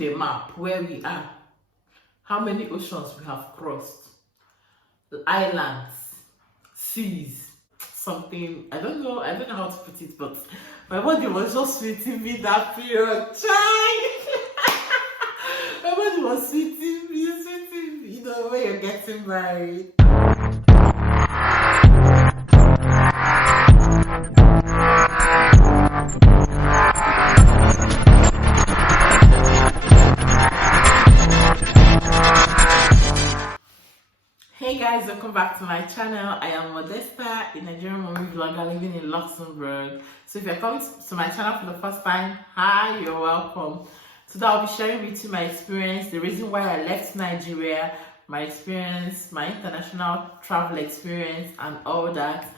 the map where we are, how many oceans we have crossed, islands, seas, something, I don't know how to put it, but my body was just sweeting me that period. My body was sweeting me, you know, when you're getting married. Hey guys, welcome back to my channel. I am Modesta, a Nigerian mommy vlogger living in Luxembourg. So if you're coming to my channel for the first time, hi, you're welcome. Today I'll be sharing with you my experience, the reason why I left Nigeria, my experience, my international travel experience and all that.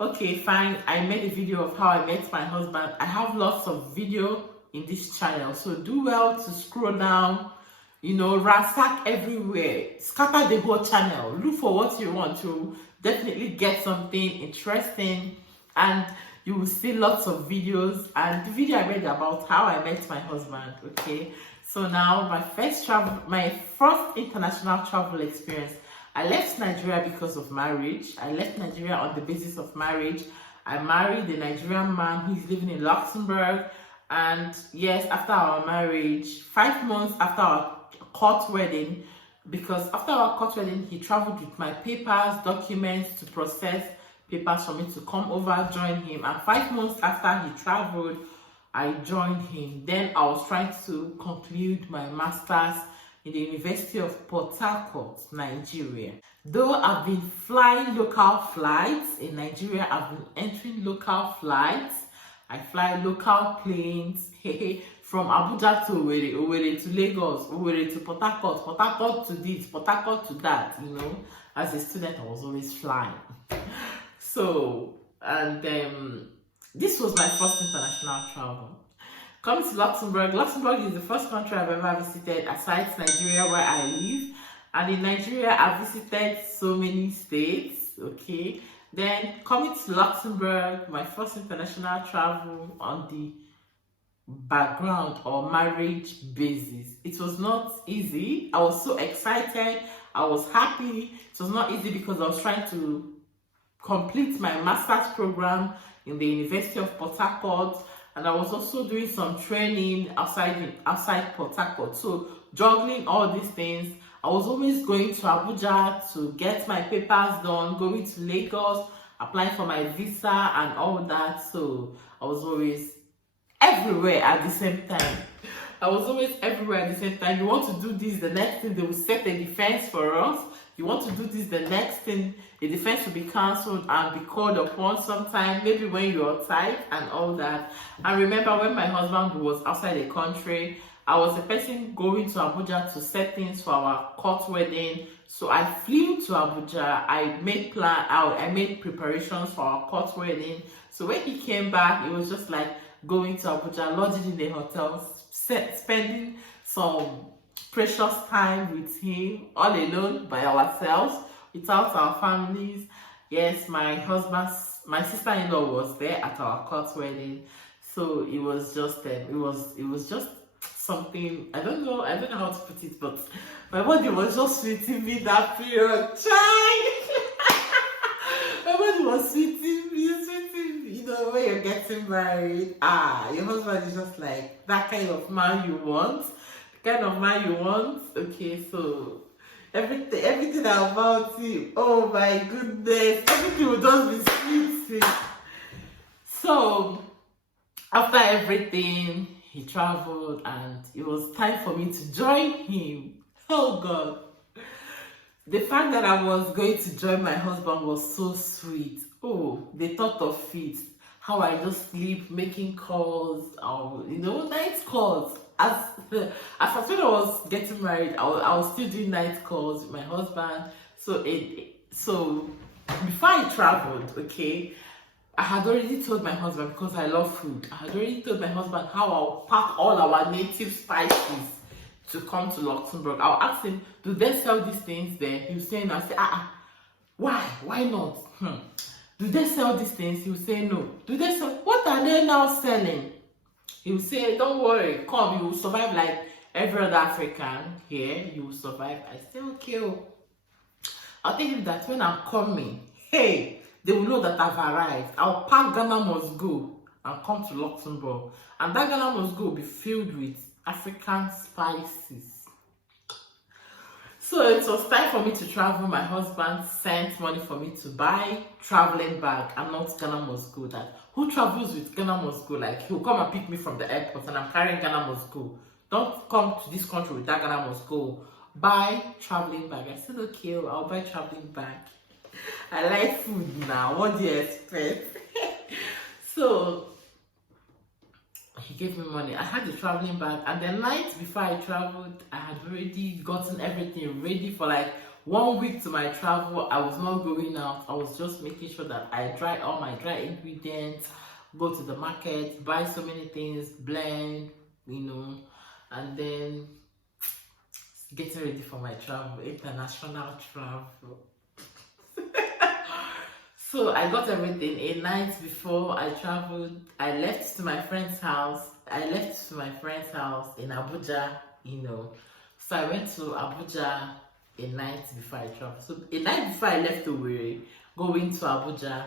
Okay, fine, I made a video of how I met my husband. I have lots of video in this channel, so do well to scroll down, you know, ransack everywhere, scatter the whole channel, look for what you want to definitely get something interesting, and you will see lots of videos. And the video I made about how I met my husband. Okay, so now my first international travel experience. I left Nigeria because of marriage. I left Nigeria on the basis of marriage. I married a Nigerian man. He's living in Luxembourg. And yes, after our marriage, 5 months after our court wedding, because after our court wedding, he traveled with my papers, documents to process papers for me to come over, join him. And 5 months after he traveled, I joined him. Then I was trying to conclude my master's in the University of Port Harcourt, Nigeria. Though I've been flying local flights in Nigeria, I've been entering local flights. I fly local planes from Abuja to Whyileftnigeria, Whyileftnigeria to Lagos, Whyileftnigeria to Port Harcourt, Port Harcourt to this, Port Harcourt to that, you know. As a student, I was always flying. So, and this was my first international travel. Coming to Luxembourg. Luxembourg is the first country I've ever visited aside Nigeria, where I live. And in Nigeria, I've visited so many states, okay. Then coming to Luxembourg, my first international travel on the background or marriage basis. It was not easy. I was so excited. I was happy. It was not easy because I was trying to complete my master's program in the University of Port Harcourt, and I was also doing some training outside Port Harcourt. So juggling all these things, I was always going to Abuja to get my papers done, going to Lagos, applying for my visa and all that. So I was always everywhere at the same time. You want to do this, the next thing they will set a defense for us. You want to do this, the next thing, the defense will be cancelled and be called upon sometime, maybe when you're tight and all that. I remember when my husband was outside the country, I was the person going to Abuja to set things for our court wedding. So I flew to Abuja. I made preparations for our court wedding. So when he came back, it was just like going to Abuja, lodging in a hotel, spending some precious time with him, all alone by ourselves, without our families. Yes, my sister-in-law was there at our court wedding. So it was just it was just something, I don't know how to put it, but my body was just sweeting me that period. My body was sweeting me, you know, when you're getting married. Your husband is just like that kind of man you want. Okay, so everything about him, oh my goodness, everything will just be sweet. So after everything, he traveled and it was time for me to join him. Oh God. The fact that I was going to join my husband was so sweet. Oh, the thought of it, how I just sleep, making calls, you know, night calls. As soon as I was getting married, I was still doing night calls with my husband. So before I traveled, okay, I had already told my husband, because I love food, I had already told my husband how I'll pack all our native spices to come to Luxembourg. I'll ask him, do they sell these things there? He was saying, I say, why not? Do they sell these things? He will say, no. Do they sell? What are they now selling? He will say, don't worry, come, you will survive like every other African here, you will survive. I say, okay, I'll tell you that when I'm coming, hey, they will know that I've arrived. I'll pack Ghana must go and come to Luxembourg. And that Ghana must go will be filled with African spices. So it was time for me to travel. My husband sent money for me to buy traveling bag. I'm not Ghana must go. That who travels with Ghana must go? Like, he'll come and pick me from the airport and I'm carrying Ghana must go. Don't come to this country with that Ghana must go. Buy traveling bag. I said, okay, I'll buy traveling bag. I like food now. What do you expect? So he gave me money. I had the traveling bag, and the night before I traveled, I had already gotten everything ready for like 1 week to my travel. I was not going out. I was just making sure that I dry all my dry ingredients, go to the market, buy so many things, blend, and then getting ready for my travel, international travel. So I got everything. A night before I traveled, I left to my friend's house. In Abuja, So I went to Abuja a night before I traveled. So a night before I left Owerri, going to Abuja,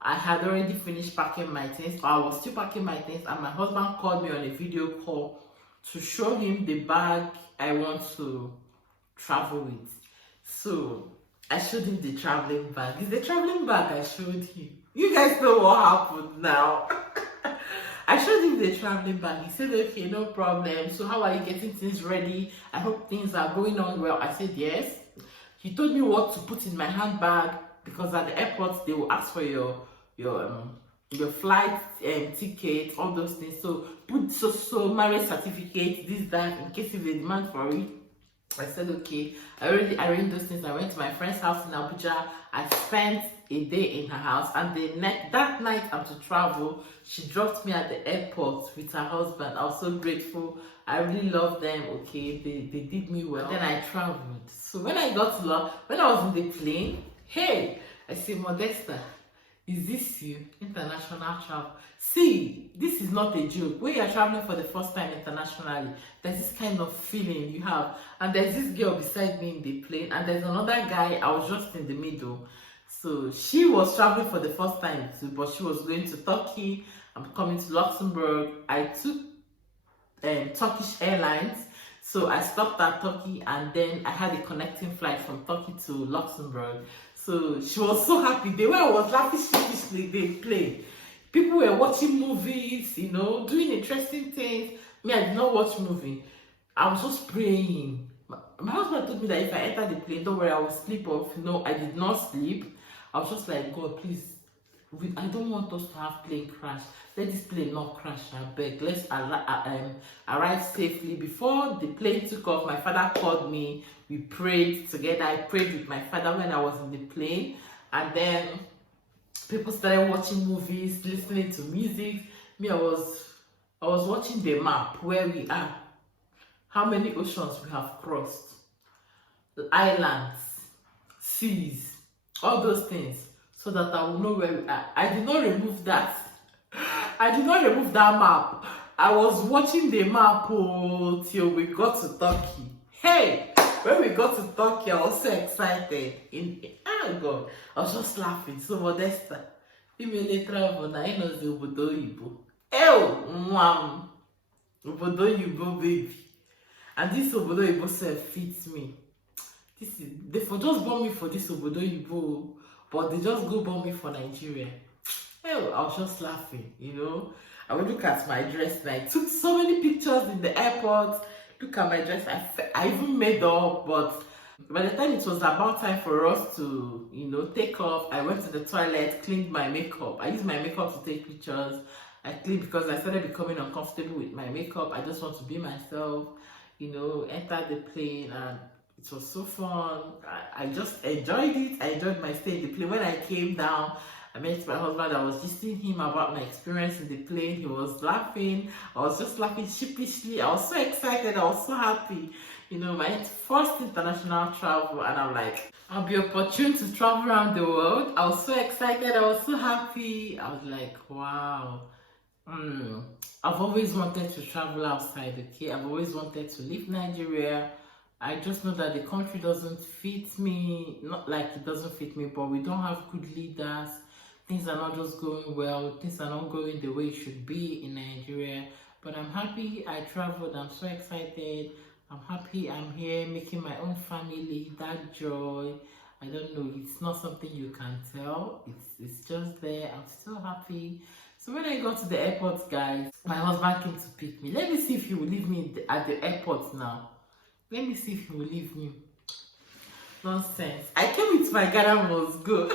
I had already finished packing my things, but I was still packing my things, and my husband called me on a video call to show him the bag I want to travel with. So I showed him the traveling bag. It's the traveling bag I showed him. You guys know what happened now. I showed him the traveling bag. He said, okay, no problem. So how are you getting things ready? I hope things are going on well. I said, yes. He told me what to put in my handbag, because at the airport, they will ask for your flight ticket, all those things. So put so marriage certificate, this, that, in case if they demand for it. I said, okay. I already arranged those things. I went to my friend's house in Abuja. I spent a day in her house, and that night I'm to travel, she dropped me at the airport with her husband. I was so grateful. I really love them. Okay, they did me well. And then I traveled. So when I was in the plane, hey, I said, Modesta, is this you? International travel. See, this is not a joke. When you're traveling for the first time internationally, there's this kind of feeling you have. And there's this girl beside me in the plane, and there's another guy. I was just in the middle. So she was traveling for the first time too, but she was going to Turkey. I'm coming to Luxembourg. I took Turkish Airlines. So I stopped at Turkey, and then I had a connecting flight from Turkey to Luxembourg. So she was so happy. The way I was laughing sheepishly, they played. People were watching movies, doing interesting things. Me, I did not watch movie. I was just praying. My husband told me that if I enter the plane, don't worry, I will sleep off. No, I did not sleep. I was just like, God, please, I don't want us to have plane crash. Let this plane not crash, I beg. Let's arrive safely. Before the plane took off, my father called me. We prayed together. I prayed with my father when I was in the plane. And then people started watching movies, listening to music. Me, I was watching the map, where we are, how many oceans we have crossed, the islands, seas, all those things, so that I will know where we are. I did not remove that. I did not remove that map. I was watching the map till we got to Turkey. Hey, when we got to Turkey, I was so excited. Oh God, I was just laughing. So Modesta, female travel na inozi obodo oyibo. Mwam, obodo oyibo baby. And this obodo oyibo self fits me. They for just born me for this obodo oyibo, but they just go born me for Nigeria. I was just laughing, I would look at my dress, and I took so many pictures in the airport. Look at my dress. I even made up, but by the time it was about time for us to, take off, I went to the toilet, cleaned my makeup. I used my makeup to take pictures. I cleaned because I started becoming uncomfortable with my makeup. I just want to be myself, enter the plane, and it was so fun. I just enjoyed it. I enjoyed my stay in the plane. When I came down, I met my husband. I was teaching him about my experience in the plane. He was laughing. I was just laughing sheepishly. I was so excited. I was so happy. My first international travel, and I'm like, I'll be opportune to travel around the world. I was so excited. I was so happy. I was like, wow, Mm, I've always wanted to travel outside, okay? I've always wanted to leave Nigeria. I just know that the country doesn't fit me, not like it doesn't fit me, but we don't have good leaders. Things are not just going well, things are not going the way it should be in Nigeria. But I'm happy I traveled, I'm so excited. I'm happy I'm here making my own family, that joy. I don't know, it's not something you can tell. It's just there. I'm still happy. So when I got to the airport, guys, my husband came to pick me. Let me see if he will leave me at the airport now. Let me see if he will leave me. Nonsense. I came with my Ghana must go.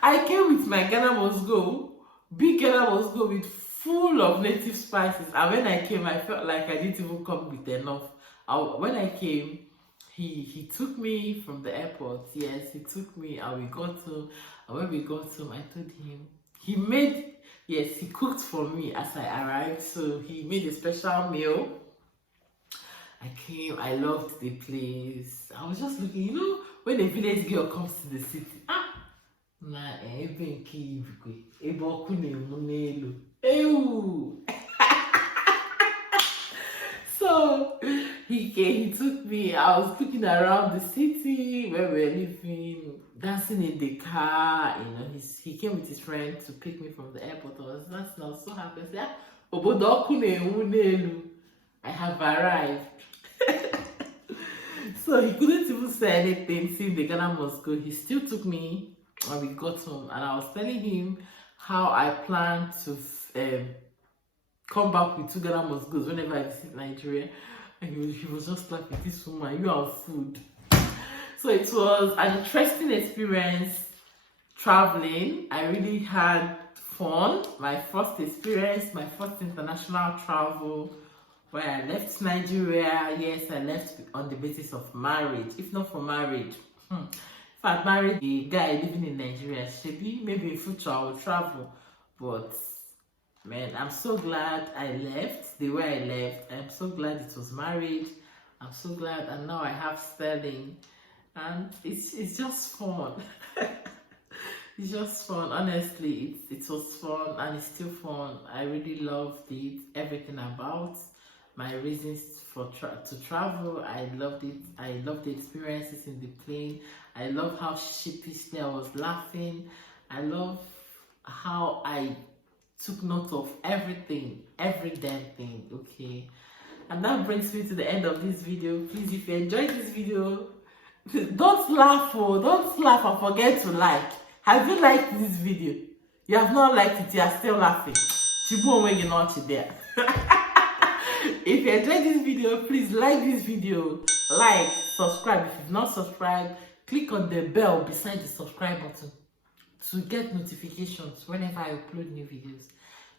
I came with my Ghana must go. Big Ghana must go with full of native spices. And when I came, I felt like I didn't even come with enough. When I came, he took me from the airport. Yes, he took me and we got home. And when we got home, I told him he cooked for me as I arrived. So he made a special meal. I came, I loved the place. I was just looking, you know, when a village girl comes to the city, so he took me. I was looking around the city where we were living, dancing in the car. You know, he came with his friend to pick me from the airport. I was so happy. I said, I have arrived. So he couldn't even say anything since the Ghana must go. He still took me when we got home, and I was telling him how I plan to come back with 2 Ghana must goes whenever I visit Nigeria. And he was just like, with this woman, you are food. So it was an interesting experience traveling. I really had fun. My first experience, my first international travel, where I left Nigeria. Yes, I left on the basis of marriage. If not for marriage, if I married a guy living in Nigeria, maybe in future I will travel. But man, I'm so glad I left the way I left. I'm so glad it was marriage. I'm so glad, and now I have sterling, and it's just fun. It's just fun. Honestly, it was fun, and it's still fun. I really loved it. Everything about my reasons to travel, I loved it. I loved the experiences in the plane. I love how sheepishly I was laughing. I love how I took note of everything, every damn thing. Okay, and that brings me to the end of this video. Please, if you enjoyed this video, don't laugh and forget to like. Have you liked this video? You have not liked it, you are still laughing. Chibu when you're not there. If you enjoyed this video, please like this video, like, subscribe. If you've not subscribed, click on the bell beside the subscribe button to get notifications whenever I upload new videos.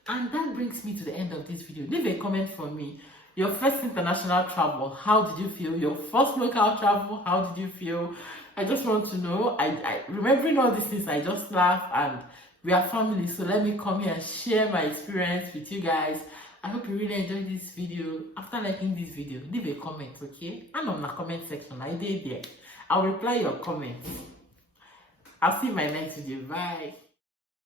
And that brings me to the end of this video. Leave a comment for me. Your first international travel, how did you feel? Your first local travel, how did you feel? I just want to know. I remembering all these things, I just laugh, and we are family. So let me come here and share my experience with you guys. I hope you really enjoyed this video. After liking this video, leave a comment, okay? And on the comment section, I did there. I'll reply your comments. I'll see you in my next video. Bye.